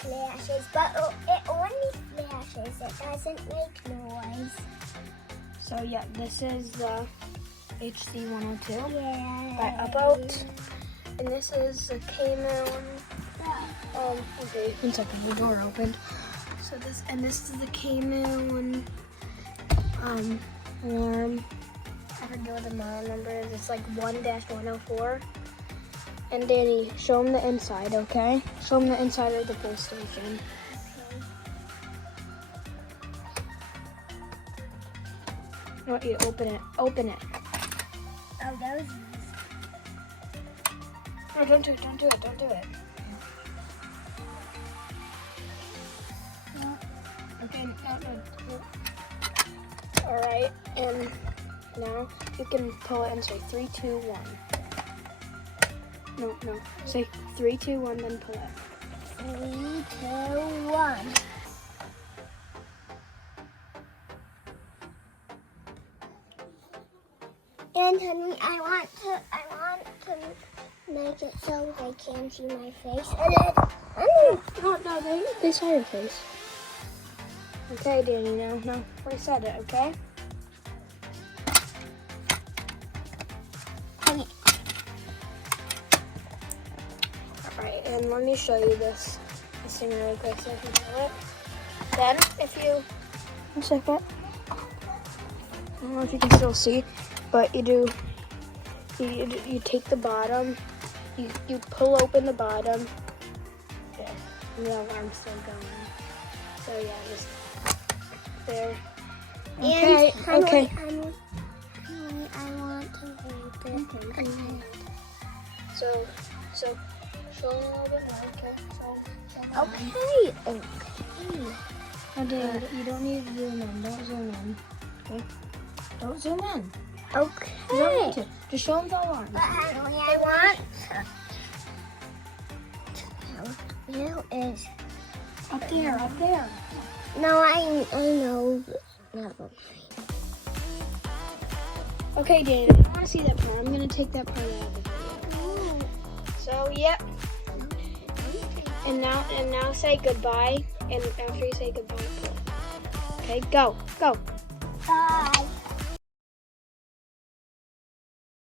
flashes, but it only flashes. It doesn't make noise. So yeah, this is the HC102 Yeah. by About, and this is the Cayman. Okay, one second, the door opened. So this is the Cayman alarm. I forget what the model number is. It's like 1-104. And Danny, show them the inside, okay? Show them the inside of the pull station. I want you to open it. Open it. Oh, those. No, don't do it. Don't do it. Don't do it. Okay, no. All right, and now you can pull it and say 3, 2, 1. No. Say 3, 2, 1, then pull it. 3, 2, 1. And honey, I want to make it so they can't see my face. No, they saw your face. Okay, Danny, no, reset it, okay? Honey. Alright, and let me show you this thing really quick so I can pull it. Then, if you, one second. I don't know if you can still see, but you take the bottom, you pull open the bottom, and the alarm's still going. So yeah, just there. Okay, And okay. honey, I want to hold it. And So show them a little bit more, okay? okay. Oh, Dad, you don't need to zoom in. Don't zoom in. Okay? Don't zoom in. Okay. You don't need to. Just show them the alarm. But honey, I want to. Where is? Up there. No, I know. Never. Okay, Dana, if you want to see that part, I'm going to take that part out of the video. So, yep. And now say goodbye. And after you say goodbye, pull. Okay, go. Bye.